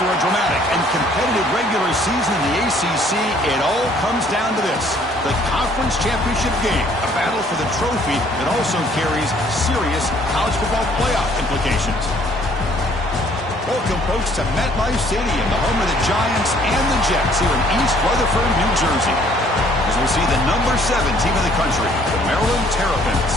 After a dramatic and competitive regular season in the ACC, it all comes down to this: the conference championship game, a battle for the trophy that also carries serious college football playoff implications. Welcome, folks, to MetLife Stadium, the home of the Giants and the Jets here in East Rutherford, New Jersey, as we'll see the #7 team in the country, the Maryland Terrapins,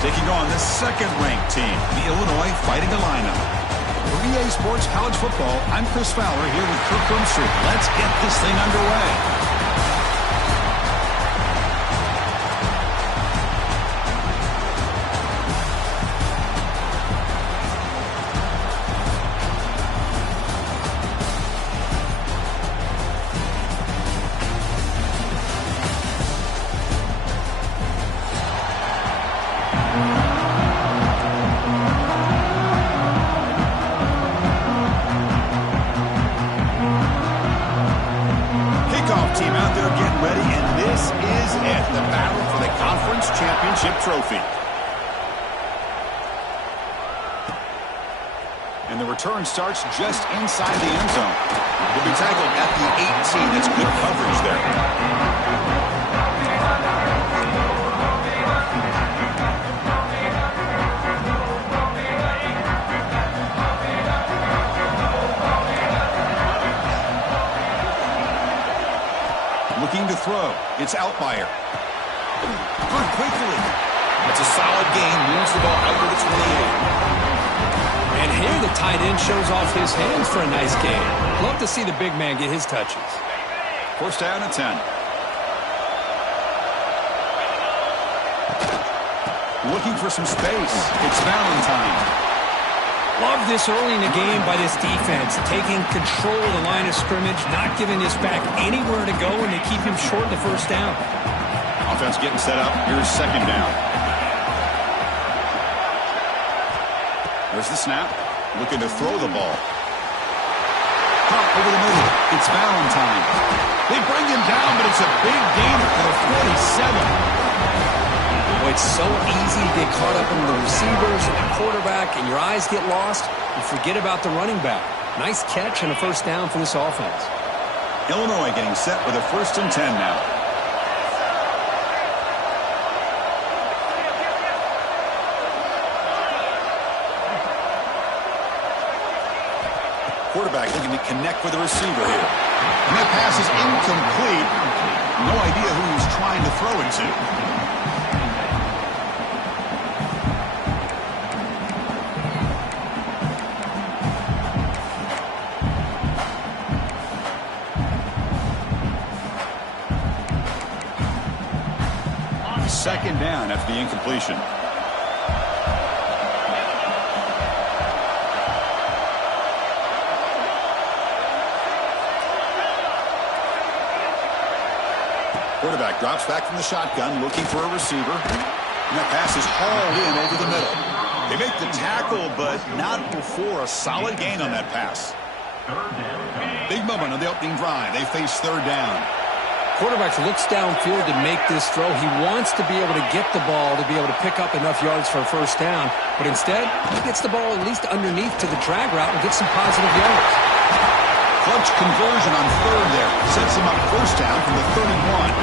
taking on the second-ranked team, the Illinois Fighting Illini. For EA Sports College Football, I'm Chris Fowler here with Kirk Rumstreet. Let's get this thing underway. Team out there getting ready, and this is it, the battle for the conference championship trophy. And the return starts just inside the end zone. He'll be tackled at the 18. That's good coverage there. Looking to throw. It's Outlier. Good quickly. That's a solid gain. Moves the ball out to the 28. And here the tight end shows off his hands for a nice gain. Love to see the big man get his touches. First down at 10. Looking for some space. It's Valentine. Love this early in the game by this defense, taking control of the line of scrimmage, not giving this back anywhere to go, and they keep him short of the first down. Offense getting set up. Here's second down. There's the snap. Looking to throw the ball. Pop over the middle. It's Valentine. They bring him down, but it's a big gainer for the 47. Boy, it's so easy to get caught up in the receivers and the quarterback, and your eyes get lost. You forget about the running back. Nice catch and a first down for this offense. Illinois getting set with a 1st and 10 now. Quarterback looking to connect with the receiver here. And that pass is incomplete. No idea who he's trying to throw it to. Second down after the incompletion. Quarterback drops back from the shotgun, looking for a receiver. And that pass is hauled in over the middle. They make the tackle, but not before a solid gain on that pass. Big moment on the opening drive. They face third down. Quarterback looks downfield to make this throw. He wants to be able to get the ball to be able to pick up enough yards for a first down. But instead, he gets the ball at least underneath to the drag route and gets some positive yards. Clutch conversion on third there. Sets him up first down from the 31.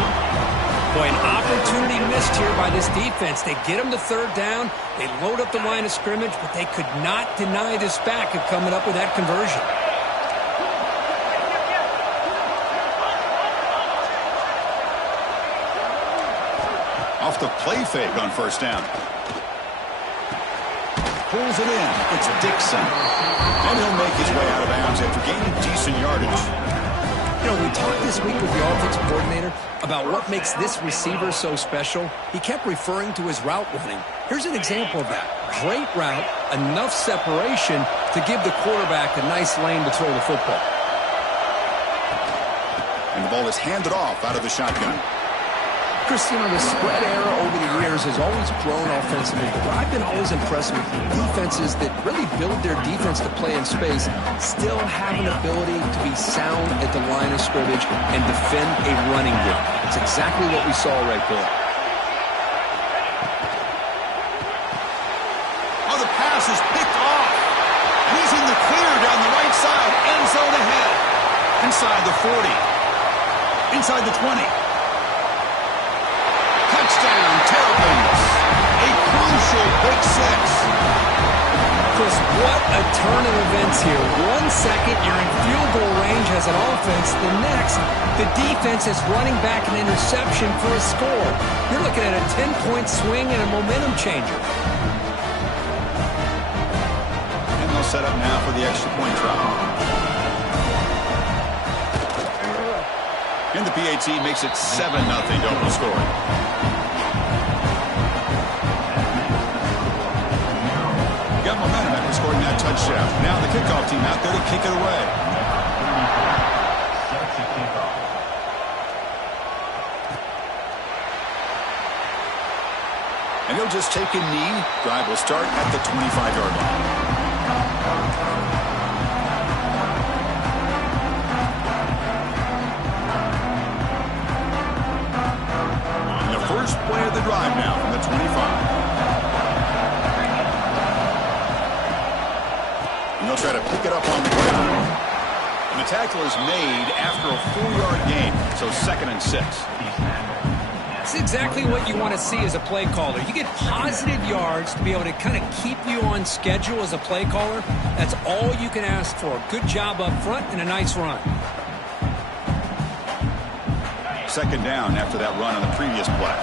Boy, an opportunity missed here by this defense. They get him to third down. They load up the line of scrimmage, but they could not deny this back of coming up with that conversion. Off the play fake on first down. Pulls it in. It's Dixon. And he'll make his way out of bounds after gaining decent yardage. You know, we talked this week with the offensive coordinator about what makes this receiver so special. He kept referring to his route running. Here's an example of that. Great route, enough separation to give the quarterback a nice lane to throw the football. And the ball is handed off out of the shotgun. Chris, you know, the spread era over the years has always grown offensively, but I've been always impressed with defenses that really build their defense to play in space, still have an ability to be sound at the line of scrimmage and defend a running game. It's exactly what we saw right there. Oh, the pass is picked off. Squeezing the clear down the right side. End zone ahead. Inside the 40. Inside the 20. Touchdown, Terrapins. A crucial pick six. Chris, what a turn of events here. 1 second, you're in field goal range as an offense. The next, the defense is running back an interception for a score. You're looking at a 10-point swing and a momentum changer. And they'll set up now for the extra point try. And the PAT makes it 7-0 double scoring. Got momentum after scoring that touchdown. Now the kickoff team out there to kick it away. And he'll just take a knee. Drive will start at the 25-yard line. First play of the drive now from the 25. And they'll try to pick it up on the ground. And the tackle is made after a 4-yard gain, so 2nd and 6. That's exactly what you want to see as a play caller. You get positive yards to be able to kind of keep you on schedule as a play caller. That's all you can ask for. Good job up front and a nice run. 2nd down after that run on the previous play.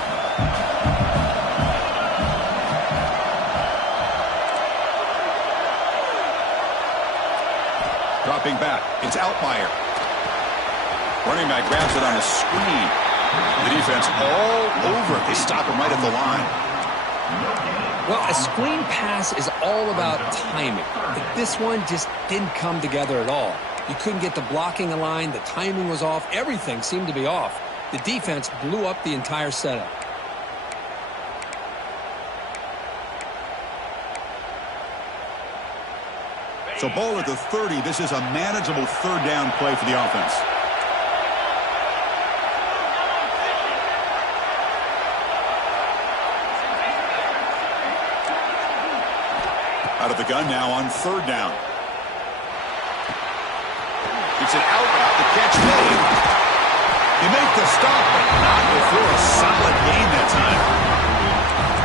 Dropping back. It's Outlier. Running back grabs it on a screen. The defense all over it. They stop him right at the line. Well, a screen pass is all about timing. But this one just didn't come together at all. You couldn't get the blocking aligned. The timing was off. Everything seemed to be off. The defense blew up the entire setup. So ball at the 30. This is a manageable 3rd down play for the offense. Out of the gun now on 3rd down. It's an out route. The catch made. They make the stop, but not before a solid gain that time.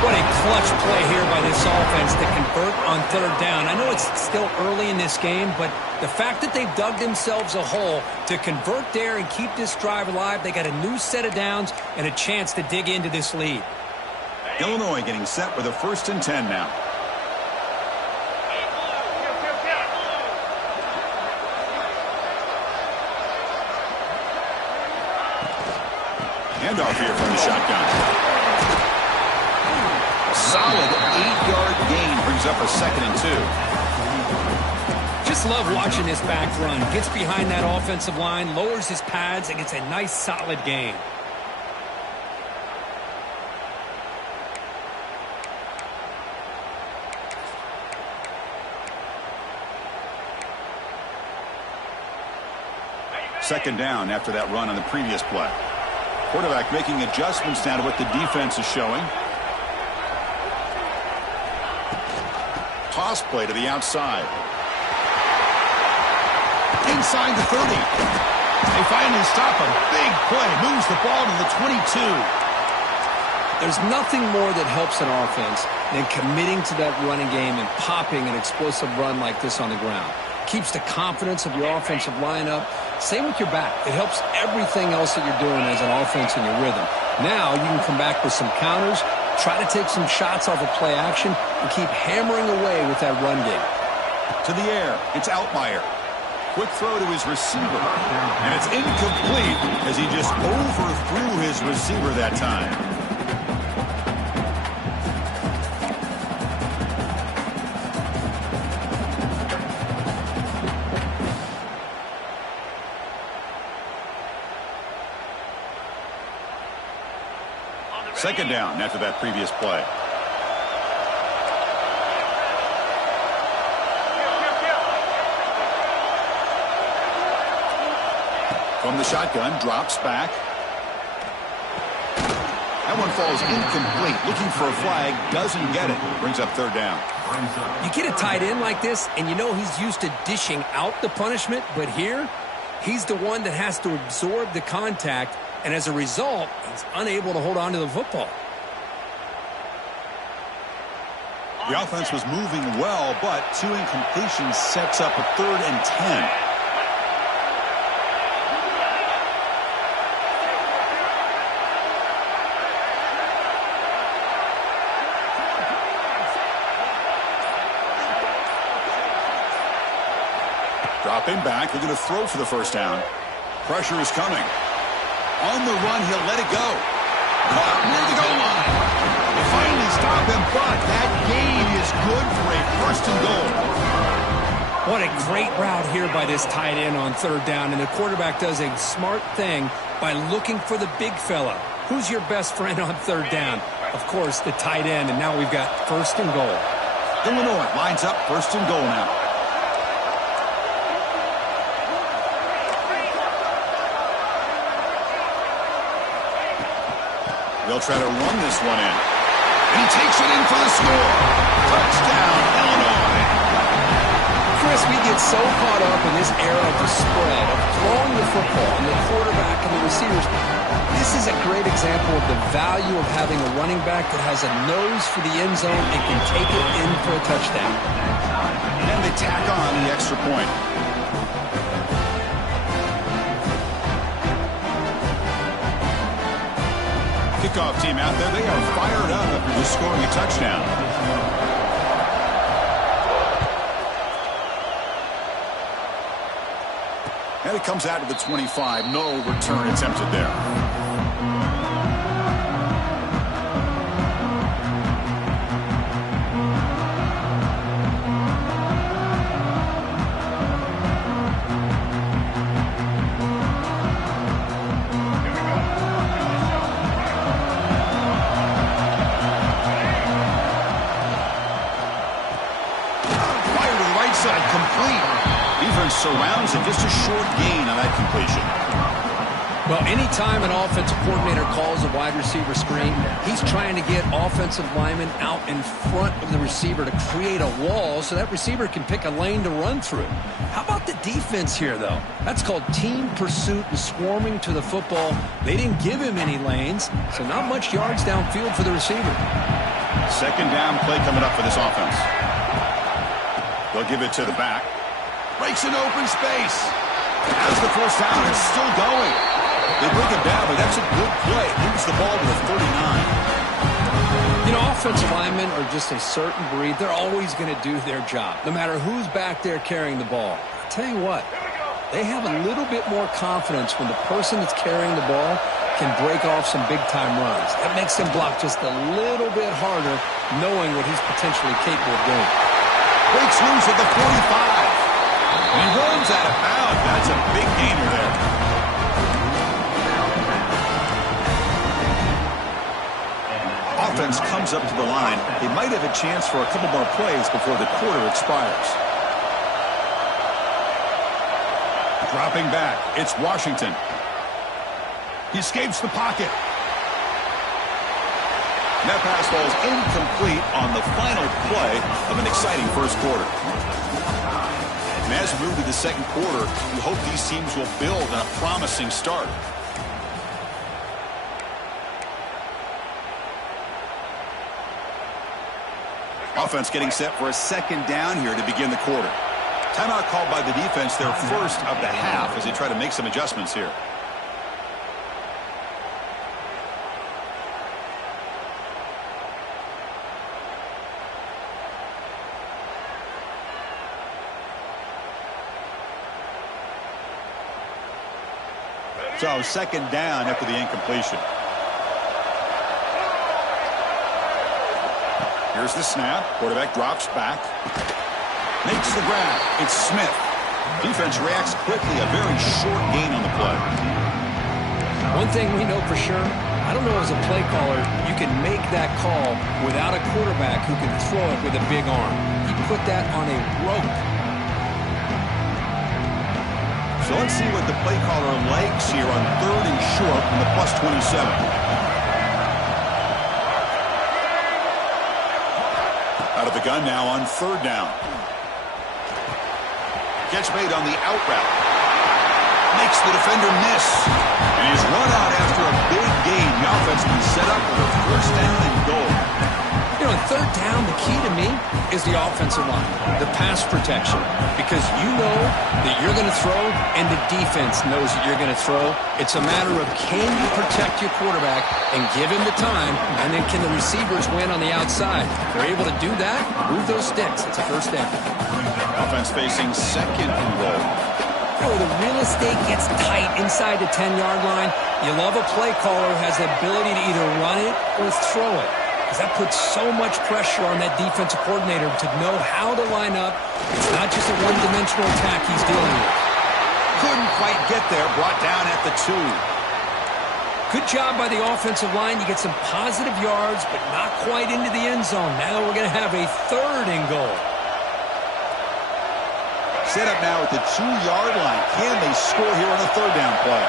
What a clutch play here by this offense to convert on 3rd down. I know it's still early in this game, but the fact that they've dug themselves a hole to convert there and keep this drive alive, they got a new set of downs and a chance to dig into this lead. Illinois getting set with a 1st and 10 now. Handoff here from the shotgun. A solid 8-yard gain brings up a 2nd and 2. Just love watching this back run. Gets behind that offensive line, lowers his pads, and gets a nice solid gain. Second down after that run on the previous play. Quarterback making adjustments now to what the defense is showing. Toss play to the outside. Inside the 30. They finally stop him. Big play. Moves the ball to the 22. There's nothing more that helps an offense than committing to that running game and popping an explosive run like this on the ground. Keeps the confidence of your offensive lineup. Same with your back. It helps everything else that you're doing as an offense in your rhythm. Now you can come back with some counters, try to take some shots off of play action, and keep hammering away with that run game. To the air, it's Outlier. Quick throw to his receiver. And it's incomplete as he just overthrew his receiver that time. Second down after that previous play. From the shotgun, drops back. That one falls incomplete. Looking for a flag, doesn't get it. Brings up third down. You get a tight end like this, and you know he's used to dishing out the punishment, but here, he's the one that has to absorb the contact, and as a result, he's unable to hold on to the football. The offense was moving well, but 2 incompletions sets up a 3rd and 10. Dropping back, they're going to throw for the first down. Pressure is coming. On the run, he'll let it go. Caught near the goal line. They finally stop him, but that gain is good for a 1st and goal. What a great route here by this tight end on 3rd down, and the quarterback does a smart thing by looking for the big fella. Who's your best friend on 3rd down? Of course, the tight end, and now we've got 1st and goal. Illinois lines up 1st and goal now. They'll try to run this one in. And he takes it in for the score. Touchdown, Illinois. Chris, we get so caught up in this era of the spread, of throwing the football, and the quarterback and the receivers. This is a great example of the value of having a running back that has a nose for the end zone and can take it in for a touchdown. And they tack on the extra point. Kickoff team out there, they are fired up after just scoring a touchdown. And it comes out to the 25. No return attempted there. Surrounds him, just a short gain on that completion. Well, anytime an offensive coordinator calls a wide receiver screen, he's trying to get offensive linemen out in front of the receiver to create a wall so that receiver can pick a lane to run through. How about the defense here, though? That's called team pursuit and swarming to the football. They didn't give him any lanes, so not much yards downfield for the receiver. 2nd down play coming up for this offense. They'll give it to the back. Breaks an open space. As the 1st down is still going. They bring him down, but that's a good play. Moves the ball to the 39. You know, offensive linemen are just a certain breed. They're always going to do their job, no matter who's back there carrying the ball. I'll tell you what, they have a little bit more confidence when the person that's carrying the ball can break off some big-time runs. That makes them block just a little bit harder, knowing what he's potentially capable of doing. Breaks loose at the 45. And he runs out of bounds. That's a big gainer there. Offense comes up to the line. They might have a chance for a couple more plays before the quarter expires. Dropping back, it's Washington. He escapes the pocket. And that pass falls incomplete on the final play of an exciting 1st quarter. And as we move to the 2nd quarter, we hope these teams will build on a promising start. Offense getting set for a 2nd down here to begin the quarter. Timeout called by the defense, their 1st of the half, as they try to make some adjustments here. So 2nd down after the incompletion. Here's the snap. Quarterback drops back. Makes the grab. It's Smith. Defense reacts quickly. A very short gain on the play. One thing we know for sure, I don't know as a play caller, you can make that call without a quarterback who can throw it with a big arm. He put that on a rope. So let's see what the play caller likes here on 3rd and short from the +27. Out of the gun now on third down. Catch made on the out route. Makes the defender miss. And he's run out after a big gain. The offense can set up with a first down and goal. You know, third down, the key to me is the offensive line, the pass protection, because you know that you're going to throw and the defense knows that you're going to throw. It's a matter of can you protect your quarterback and give him the time, and then can the receivers win on the outside? If they're able to do that, move those sticks. It's a first down. Offense facing second and goal. Oh, the real estate gets tight inside the 10-yard line. You love a play caller who has the ability to either run it or throw it. Because that puts so much pressure on that defensive coordinator to know how to line up. It's not just a one-dimensional attack he's dealing with. Couldn't quite get there. Brought down at the 2. Good job by the offensive line. You get some positive yards, but not quite into the end zone. Now we're going to have a third and goal. Set up now at the 2-yard line. Can they score here on a third down play?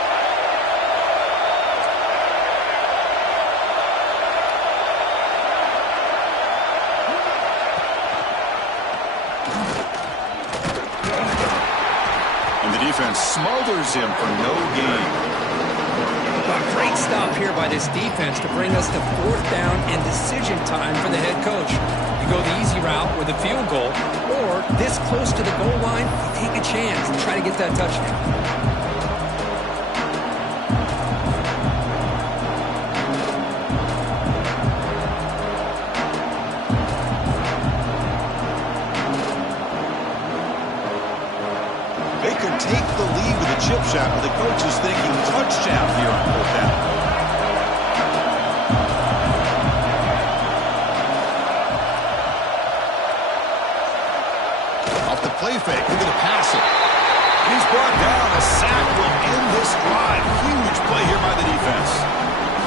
And the defense smothers him for no gain. A great stop here by this defense to bring us to fourth down and decision time for the head coach. You go the easy route with a field goal, or this close to the goal line, you take a chance and try to get that touchdown. They could take the lead with a chip shot, but the coach is thinking touchdown here on fourth down. Off the play fake, look at the pass it. He's brought down. A sack will end this drive. Huge play here by the defense.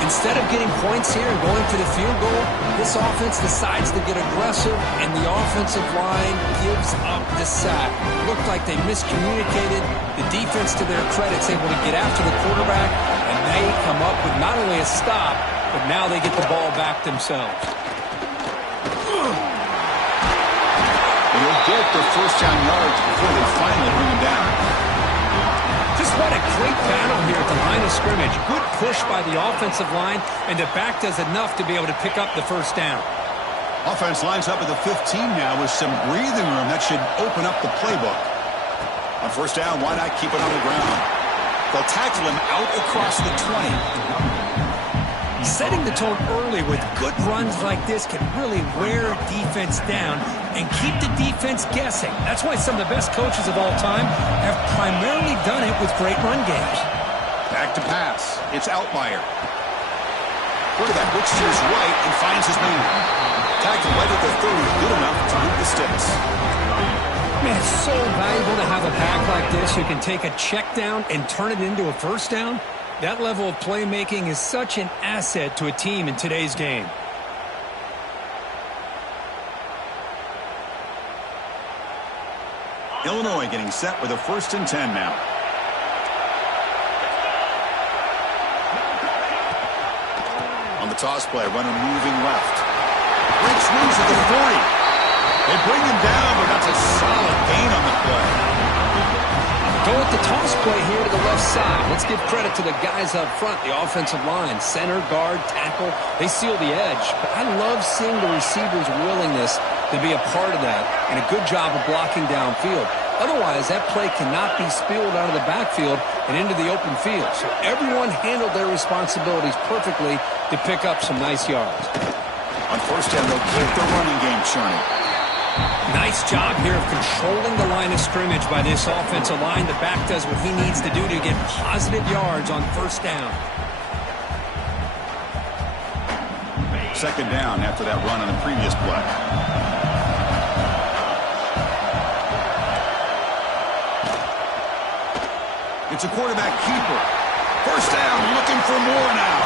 Instead of getting points here and going for the field goal, this offense decides to get aggressive, and the offensive line gives up the sack. Looked like they miscommunicated. The defense, to their credit, is able to get after the quarterback, and they come up with not only a stop, but now they get the ball back themselves. They'll get the first down yards before they finally bring him down. Just what a great battle here at the line of scrimmage. Good push by the offensive line, and the back does enough to be able to pick up the first down. Offense lines up at the 15 now with some breathing room. That should open up the playbook. On first down, why not keep it on the ground? They'll tackle him out across the 20. Setting the tone early with good runs like this can really wear a defense down and keep the defense guessing. That's why some of the best coaches of all time have primarily done it with great run games. Back to pass. It's Outlier. Quarterback looks to his right and finds his man. Tackle right at the 30, good enough to move the sticks. Man, it's so valuable to have a back like this who can take a check down and turn it into a first down. That level of playmaking is such an asset to a team in today's game. Illinois getting set with a 1st and 10 now. On the toss play, runner moving left. Breaks loose at the 40. They bring him down, but that's a solid gain on the play. Go with the toss play here to the left side. Let's give credit to the guys up front, the offensive line, center, guard, tackle. They seal the edge. But I love seeing the receiver's willingness to be a part of that and a good job of blocking downfield. Otherwise, that play cannot be spilled out of the backfield and into the open field. So everyone handled their responsibilities perfectly to pick up some nice yards. On first down, they'll keep the running game churning. Nice job here of controlling the line of scrimmage by this offensive line. The back does what he needs to do to get positive yards on first down. Second down after that run on the previous play. It's a quarterback keeper. First down, looking for more now.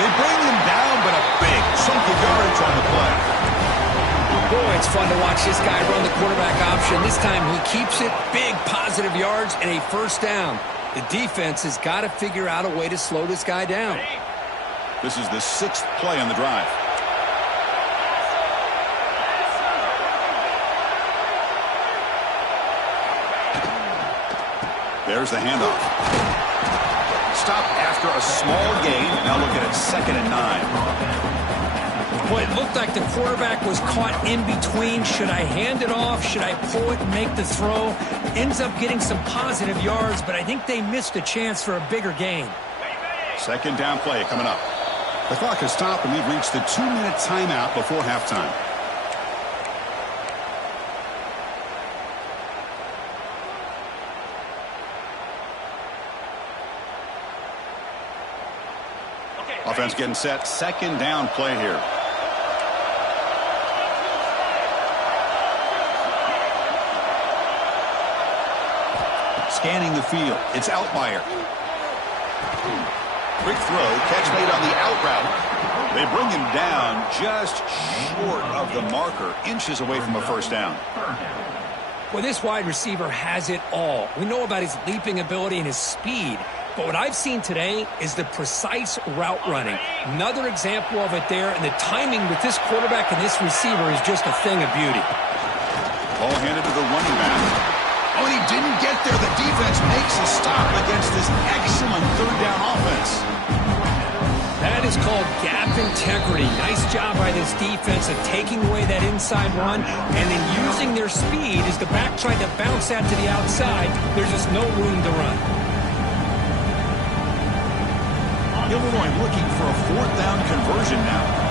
They bring him down, but a big chunk of yardage on the play. Boy, it's fun to watch this guy run the quarterback option. This time he keeps it, big positive yards, and a first down. The defense has got to figure out a way to slow this guy down. This is the 6th play on the drive. There's the handoff. Stop after a small gain. Now look at it, 2nd and 9. Boy, it looked like the quarterback was caught in between. Should I hand it off? Should I pull it and make the throw? Ends up getting some positive yards, but I think they missed a chance for a bigger gain. 2nd down play coming up. The clock has stopped, and we've reached the 2-minute timeout before halftime. Offense getting set. 2nd down play here. Scanning the field. It's Outlier. Quick throw. Catch made on the out route. They bring him down just short of the marker. Inches away from a 1st down. Well, this wide receiver has it all. We know about his leaping ability and his speed. But what I've seen today is the precise route running. Another example of it there, and the timing with this quarterback and this receiver is just a thing of beauty. Ball handed to the running back. Oh, and he didn't get there. The defense makes a stop against this excellent 3rd down offense. That is called gap integrity. Nice job by this defense of taking away that inside run and then using their speed as the back tried to bounce that to the outside. There's just no room to run. Illinois looking for a 4th down conversion now.